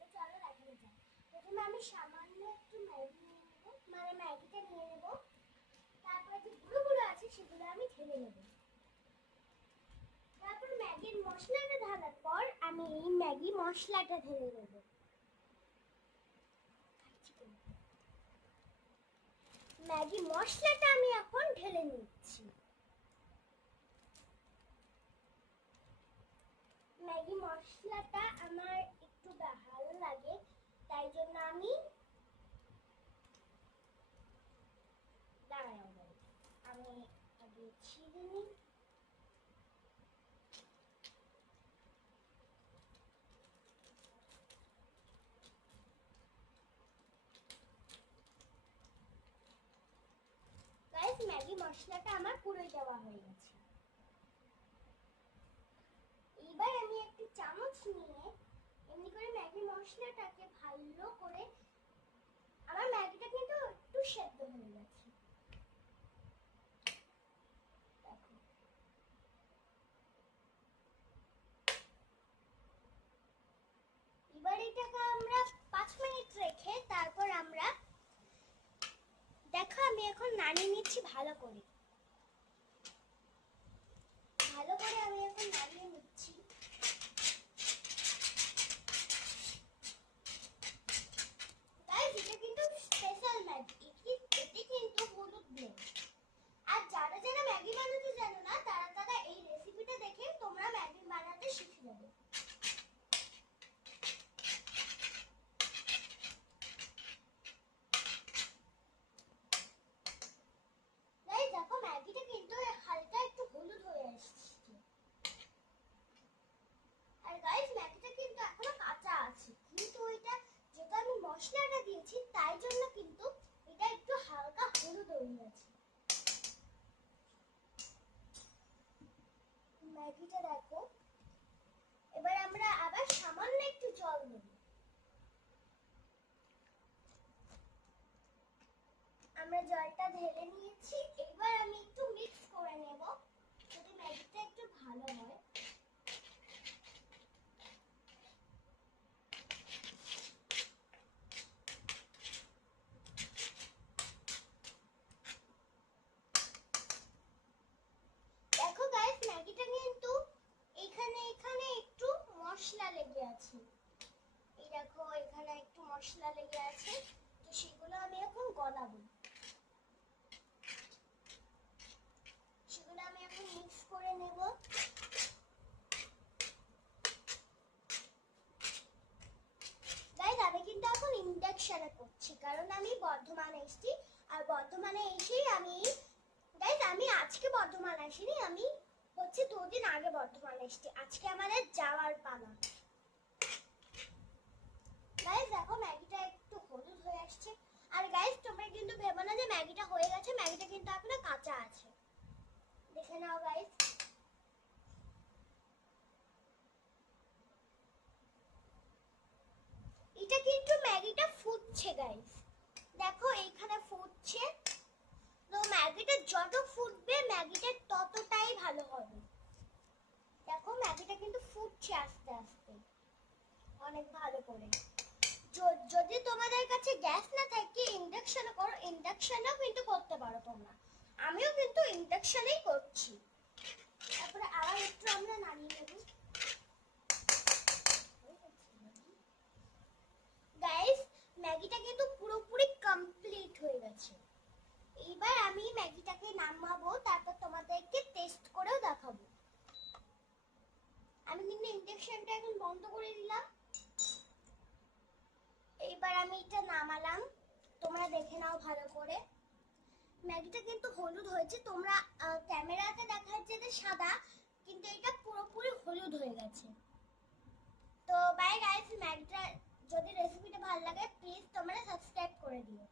তো চলো দেখানো যাক। প্রথমে আমি সামান্য একটু ম্যাগি নিয়ে নেবো, মানে ম্যাগিটা নিয়ে নেবো। তারপরে যে গুঁড়োগুলো আছে সেগুলো আমি ঢেলে নেবো। তারপর ম্যাগির মশলাটা ঢালার পর আমি এই ম্যাগি মশলাটা ঢেলে নেবো। ম্যাগি মশলাটা আমি এখন ঢেলে নিচ্ছি। ম্যাগি মশলাটা আমার একটু ভালো লাগে, তাই জন্য আমি আমি আগে ছিঁড়ে নিই। গাইস, ম্যাগি মশলাটা আমার পুরোই দেওয়া হয়ে গেছে। এবার আমি একটি চামচ নিয়ে এমনি করে ম্যাগি মশলাটাকে ভালো করে, আমার ম্যাগিটা কিন্তু একটু সেদ্ধ হয়ে গেছে। এবার এটাকে আমরা 5 মিনিট রেখে তারপর আমরা দেখো আমি এখন নাড়িয়ে নিচ্ছি ভালো করে। আমি এখন নাড়িয়ে নিচ্ছি। গাইস, এটা কিন্তু স্পেশাল ম্যাগি, এটি কিন্তু হলুদ নেই। আর যারা যারা ম্যাগি বানাতে জানো না তারা এই রেসিপিটা দেখে তোমরা ম্যাগি বানাতে শিখে যাবে। গাইস, দেখো ম্যাগিটা কিন্তু হালকা একটু হলুদ হয়ে আসছে। আর গাইস, ম্যাগিটা কিন্তু এখনো কাঁচা আছে, কিন্তু এটা যেটা আমি মশলাটা দিয়েছি তাই জন্য কিন্তু এটা একটু হালকা হলুদ হয়ে গেছে। ম্যাগিটা দেখো। এবার আমরা আবার সামান্য একটু জল দেব। আমরা জলটা ঢেলে নিয়েছি। এবার আমি একটু মিক্স করে নেব যাতে ম্যাগিটা একটু ভালো হয়। দেখো গাইস, ম্যাগিটা কিন্তু এখানে একটু মশলা লেগে আছে। এই দেখো এখানে একটু মশলা লেগে আছে, তো সেগুলো আমি এখন গলাবো। সেগুলো আমি এখন মিক্স করে নেব। গাইস, আমি কিন্তু এখন ইন্ডাকশনে করছি, কারণ আমি বর্ধমানে এসেছি। আর বর্ধমানে এসেই গাইস, আমি আজকে বর্ধমান আসিনি, আমি হচ্ছে 2 দিন আগে বর্ধমানে এসেছি। আজকে আমাদের যাওয়ার পালা। গাইস, দেখো ম্যাগিটা একটু হলুদ হয়ে আসছে। আর গাইস, তোমরা কিন্তু ভেবো না যে ম্যাগিটা হয়ে গেছে, ম্যাগিটা কিন্তু এখনো কাঁচা আছে। দেখে নাও গাইস। এটা কিন্তু ম্যাগিটা ফুটছে গাইস, দেখো এইখানে ফুটছে। তো ম্যাগিটা যত ফুটবে ম্যাগিটা ততটাই ভালো হবে। দেখো ম্যাগিটা কিন্তু ফুটছে আস্তে আস্তে অনেক ভালো করে। যদি তোমাদের কাছে গ্যাস না থাকে ইন্ডাকশনে করো, ইন্ডাকশনেও কিন্তু করতে পারো তোমরা। আমিও কিন্তু ইন্ডাকশনেই করছি। তারপরে আবার একটু আমরা নাড়িয়ে নেব। গাইস, ম্যাগিটা কিন্তু পুরোপুরি কমপ্লিট হয়ে গেছে। এবার আমি ম্যাগিটাকে নামাবো, তারপর তোমাদেরকে টেস্ট করেও দেখাবো। আমি কিন্তু ইন্ডাকশনটা এখন বন্ধ করে দিলাম। এইবার আমি এটা নামালাম, তোমরা দেখে নাও ভালো করে। ম্যাগিটা কিন্তু হলুদ হয়েছে, তোমরা ক্যামেরাতে দেখাচ্ছে যে সাদা, কিন্তু এটা পুরোপুরি হলুদ হয়ে গেছে। তো বাই গাইস, ম্যাগিটা যদি রেসিপিটা ভালো লাগে প্লিজ তোমরা সাবস্ক্রাইব করে দিও।